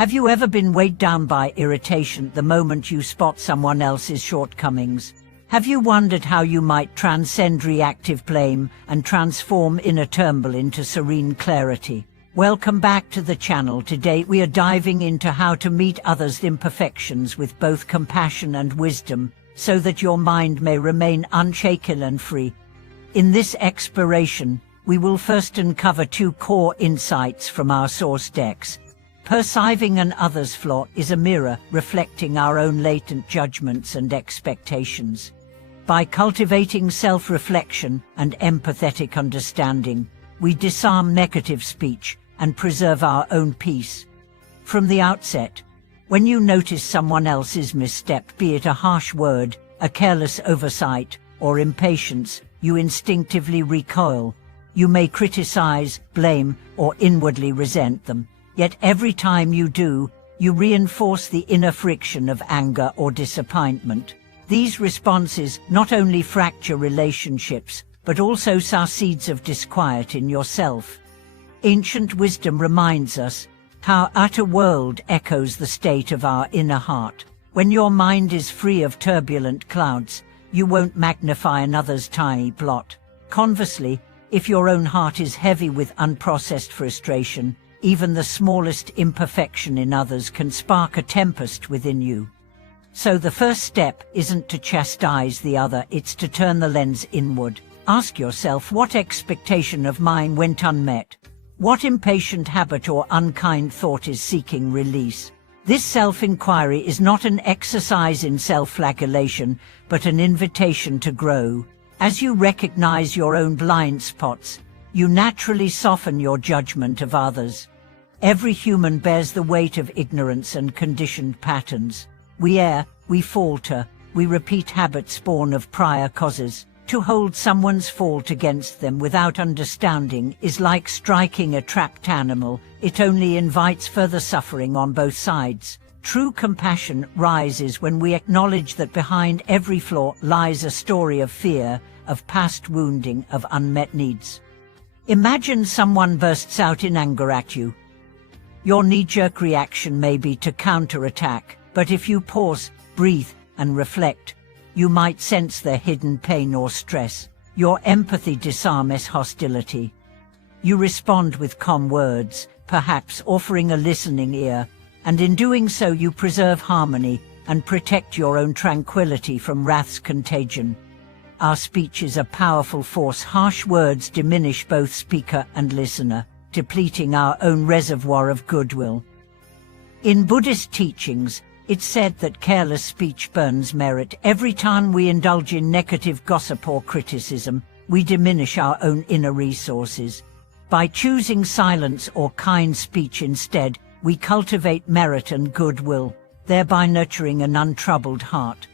Have you ever been weighed down by irritation the moment you spot someone else's shortcomings? Have you wondered how you might transcend reactive blame and transform inner turmoil into serene clarity? Welcome back to the channel. Today we are diving into how to meet others' imperfections with both compassion and wisdom, so that your mind may remain unshaken and free. In this exploration, we will first uncover two core insights from our source decks. Perceiving an other's flaw is a mirror reflecting our own latent judgments and expectations. By cultivating self-reflection and empathetic understanding, we disarm negative speech and preserve our own peace. From the outset, when you notice someone else's misstep, be it a harsh word, a careless oversight, or impatience, you instinctively recoil. You may criticize, blame, or inwardly resent them. Yet every time you do, you reinforce the inner friction of anger or disappointment. These responses not only fracture relationships, but also sow seeds of disquiet in yourself. Ancient wisdom reminds us how outer world echoes the state of our inner heart. When your mind is free of turbulent clouds, you won't magnify another's tiny blot. Conversely, if your own heart is heavy with unprocessed frustration, even the smallest imperfection in others can spark a tempest within you. So the first step isn't to chastise the other, it's to turn the lens inward. Ask yourself, what expectation of mine went unmet? What impatient habit or unkind thought is seeking release? This self-inquiry is not an exercise in self-flagellation, but an invitation to grow. As you recognize your own blind spots, you naturally soften your judgment of others. Every human bears the weight of ignorance and conditioned patterns. We err, we falter, we repeat habits born of prior causes. To hold someone's fault against them without understanding is like striking a trapped animal. It only invites further suffering on both sides. True compassion rises when we acknowledge that behind every flaw lies a story of fear, of past wounding, of unmet needs. Imagine someone bursts out in anger at you. Your knee-jerk reaction may be to counterattack, but if you pause, breathe, and reflect, you might sense their hidden pain or stress. Your empathy disarms hostility. You respond with calm words, perhaps offering a listening ear, and in doing so you preserve harmony and protect your own tranquility from wrath's contagion. Our speech is a powerful force. Harsh words diminish both speaker and listener, depleting our own reservoir of goodwill. In Buddhist teachings, it's said that careless speech burns merit. Every time we indulge in negative gossip or criticism, we diminish our own inner resources. By choosing silence or kind speech instead, we cultivate merit and goodwill, thereby nurturing an untroubled heart.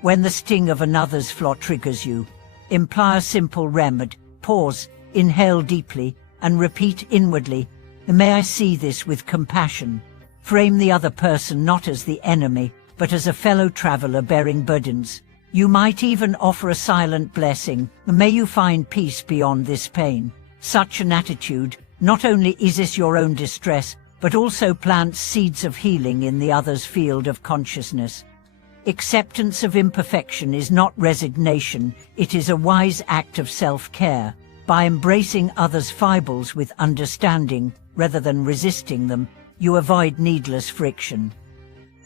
When the sting of another's flaw triggers you, employ a simple remedy. Pause, inhale deeply, and repeat inwardly, "May I see this with compassion." Frame the other person not as the enemy, but as a fellow traveler bearing burdens. You might even offer a silent blessing, "May you find peace beyond this pain." Such an attitude not only eases your own distress, but also plants seeds of healing in the other's field of consciousness. Acceptance of imperfection is not resignation, it is a wise act of self-care. By embracing others' foibles with understanding, rather than resisting them, you avoid needless friction.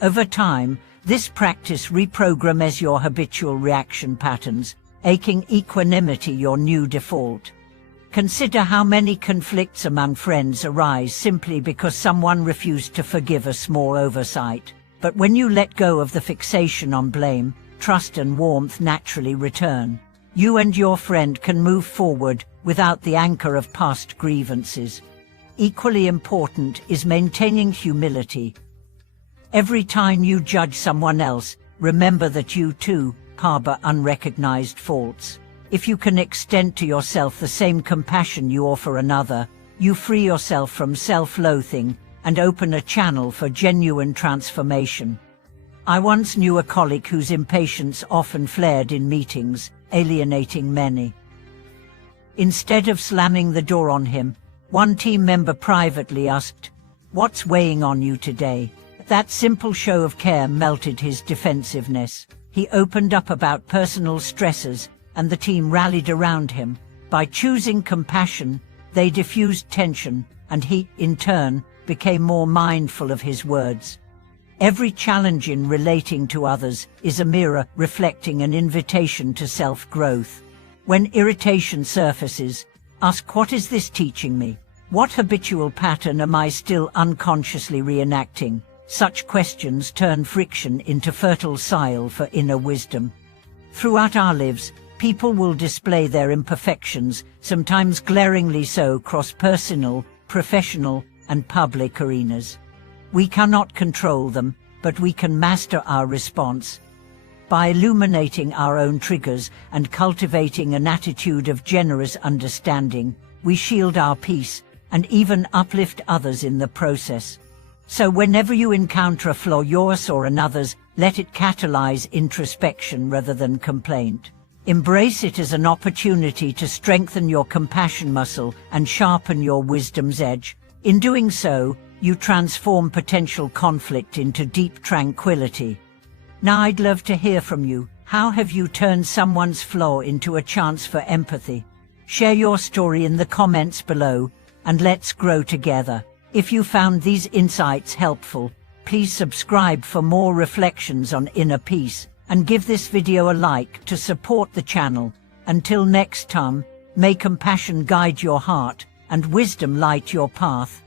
Over time, this practice reprograms your habitual reaction patterns, making equanimity your new default. Consider how many conflicts among friends arise simply because someone refused to forgive a small oversight. But when you let go of the fixation on blame, trust and warmth naturally return. You and your friend can move forward without the anchor of past grievances. Equally important is maintaining humility. Every time you judge someone else, remember that you too harbor unrecognized faults. If you can extend to yourself the same compassion you offer another, you free yourself from self-loathing and open a channel for genuine transformation. I once knew a colleague whose impatience often flared in meetings, alienating many. Instead of slamming the door on him, one team member privately asked, What's weighing on you today? That simple show of care melted his defensiveness. He opened up about personal stresses, and the team rallied around him. By choosing compassion, they diffused tension, and he, in turn, became more mindful of his words. Every challenge in relating to others is a mirror reflecting an invitation to self-growth. When irritation surfaces, ask, what is this teaching me? What habitual pattern am I still unconsciously reenacting? Such questions turn friction into fertile soil for inner wisdom. Throughout our lives, people will display their imperfections, sometimes glaringly so, across personal, professional, and public arenas. We cannot control them, but we can master our response. By illuminating our own triggers and cultivating an attitude of generous understanding, we shield our peace and even uplift others in the process. So whenever you encounter a flaw, yours or another's, let it catalyze introspection rather than complaint. Embrace it as an opportunity to strengthen your compassion muscle and sharpen your wisdom's edge. In doing so, you transform potential conflict into deep tranquility. Now I'd love to hear from you. How have you turned someone's flaw into a chance for empathy? Share your story in the comments below, and let's grow together. If you found these insights helpful, please subscribe for more reflections on inner peace, and give this video a like to support the channel. Until next time, may compassion guide your heart, and wisdom light your path.